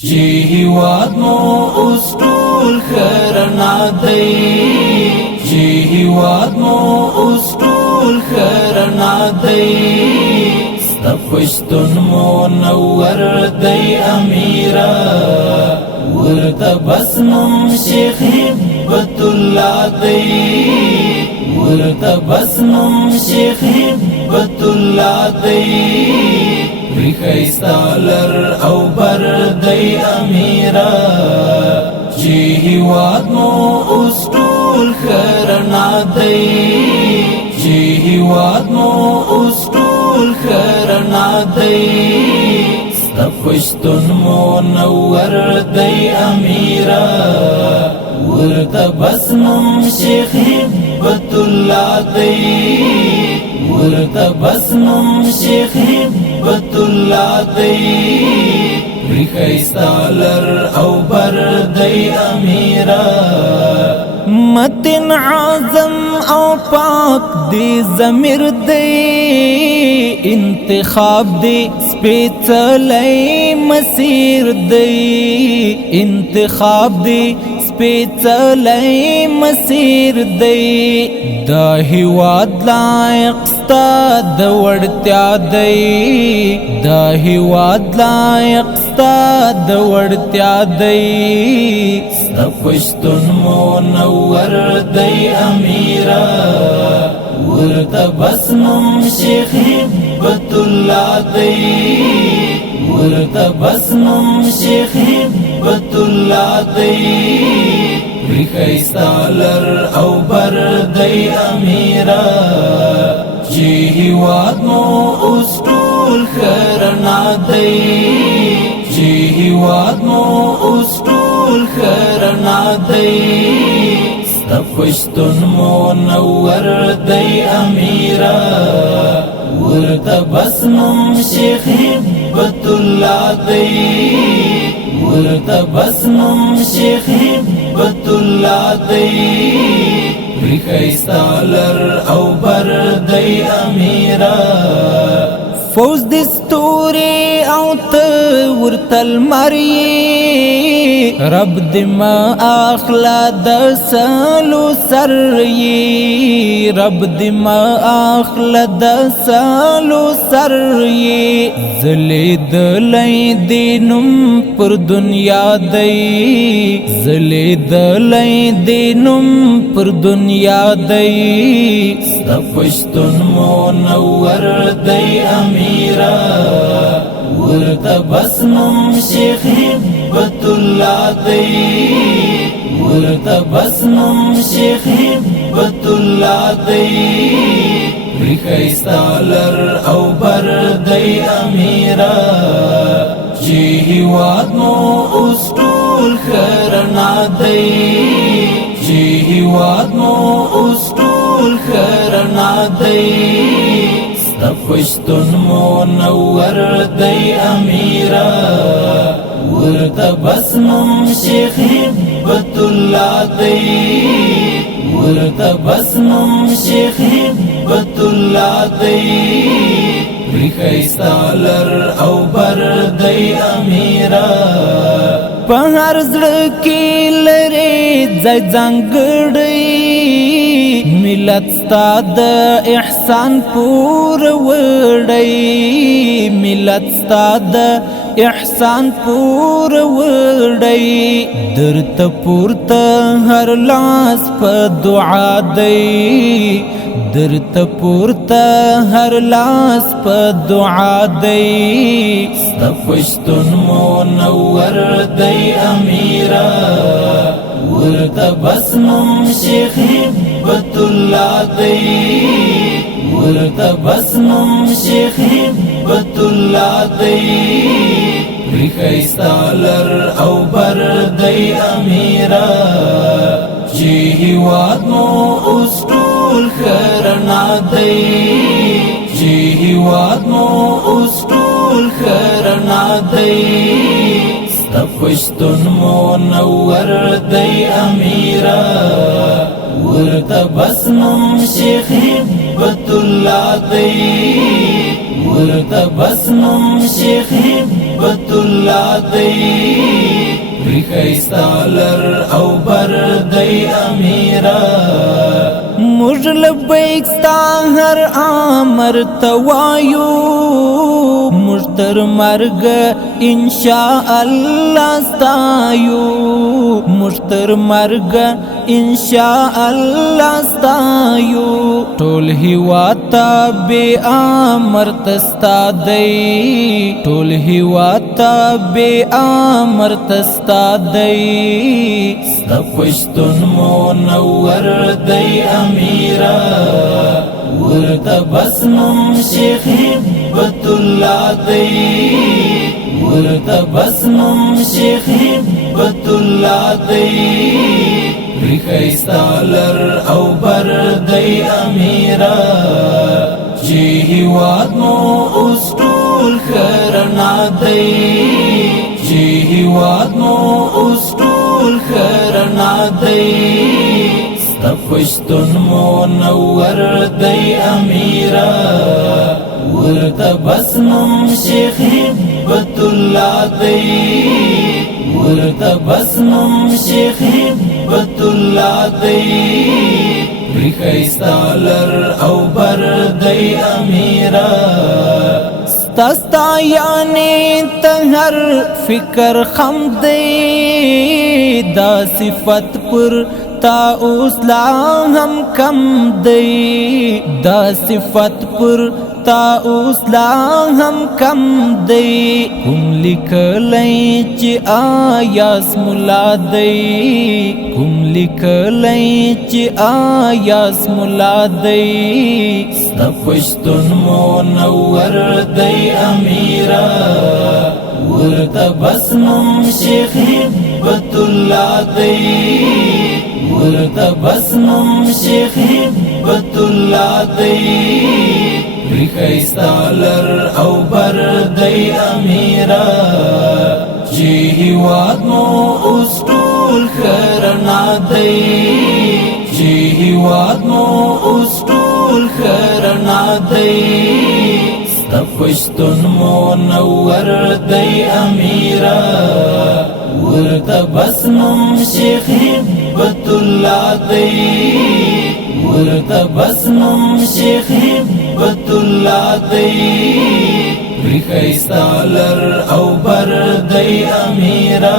چې هیواد مو اوس ټول خرنا دی، چې هیواد مو اوس ټول خرنا دی، ستا پښتون منور دی امیرا، ورته بس نوم شیخ هبت الله دی، ورته بس نوم شیخ هبت الله دی، ریخیستالر او بردی امیرا، چې هیواد مو اوس ټول خرنا دی، چې هیواد مو اوس ټول خرنا دی، ستا پښتون منور دی امیرا، ورته بس نوم شیخ هبت الله دی، ورته بس نوم شیخ هبت الله دی، ریخیستالر او بردی امیرا، متن عظم او پاک دی ضمیر دی، انتخاب دی سپیڅلی مسیر دی، انتخاب دی سپیڅلی مسیر دی، دا هیواد لایق ستا د وړتیا دی، دا هیواد لایق ستا د وړتیا دی، ستا پښتون منور دی امیرا، ورته بس نوم شیخ هبت الله دی، ورته بس نوم شیخ هبت الله دی، ریخیستالر او بردی امیرا، چې هیواد مو اوس ټول خرنا دی، چې هیواد مو اوس ټول خرنا دی، ستا پښتون منور دی امیرا، ورته بس نوم شیخ هبت الله دی، ورته بس نوم شیخ هبت الله دی، ریخیستالر او بردی امیرا، فوز د ستوري او ته ورته لمر یې، رب دې ما اخلا د سلو سر یې، رب دې ما اخلا د سلو سر یې، ځلېدلی دې نوم پر دنیا دی، ځلېدلی دې نوم پر دنیا دی، ستا پښتون منور دی امیرا، ورته بس نوم شیخ هبت الله دی، ورته بس نوم شیخ هبت الله دی، ریخیستالر او بردی امیرا، چې هیواد مو اوس ټول خرنا دی، چې هیواد مو اوس ټول خرنا دی، ستا پښتون منور دی امیرا، ورته بس نوم شیخ هبت الله دی، ورته بس نوم شیخ هبت الله دی، ریخیستالر او بردی امیرا، په هر زړه کې لري ځای ځانګړی، ملت ستا د احسان پور وړی، ملت ستا د احسان پور وړی، درته پورته هر لاس په دعا دی، درته پورته هر لاس په دعا دی، ستا پښتون منور دی امیرا، ورته بس نوم شیخ هبت الله دی، ورته بس نوم شیخ هبت الله دی، ریخیستالر او بردی امیرا، چې هیواد مو اوس ټول خرنا دی، چې هیواد مو اوس ټول خرنا دی، ستا پښتون منور دی امیرا، ورته بس نوم شیخ هبت الله دی ورته بس نوم شیخ هبت الله دی ریخیستالر او بر دی امیرا مج لبیک ستا هر آمر توایو مج تر مرگ انشاء اللہ ستایو مج تر مرگ انشاء اللہ ستایو ټول هیواتا بے آمر تستا دی ټول هیواتا بے آمر تستا دی ستپشتن منور دی امیرا ورته بس نوم شیخ هبت الله دی ورته بس نوم شیخ هبت الله دی ریخیستالر او بر دی امیرا چی هیواد مو اوس ټول خرنا دی چی هیواد مو اوس ټول خرنا دی ستپشتن منور دی امیرا ورته بس نوم شیخ هبت الله دی ورته بس نوم شیخ هبت الله دی ریخیستالر او بر دی امیرا ستا یعنی تهر فکر خم دی دا صفت پر تا اوس لا هم کم دی دا صفت پر تا اوس لا هم کم دی کوم لیکلی چې آیا اسم الله دی کوم لیکلی چې آیا اسم الله دی ستپشتن منور دی امیرا ورته بس نوم شیخ هبت الله دی ورته بس نوم شیخ هبت الله دی ریخیستالر او بر دی امیرا چی هیواد مو اوس ټول خرنا دی چی هیواد مو اوس ټول خرنا دی ستپشتن منور دی امیرا ورته بس نوم شیخ هبت الله دی ورته بس نوم شیخ هبت الله دی ریخیستالر او بر دی امیرا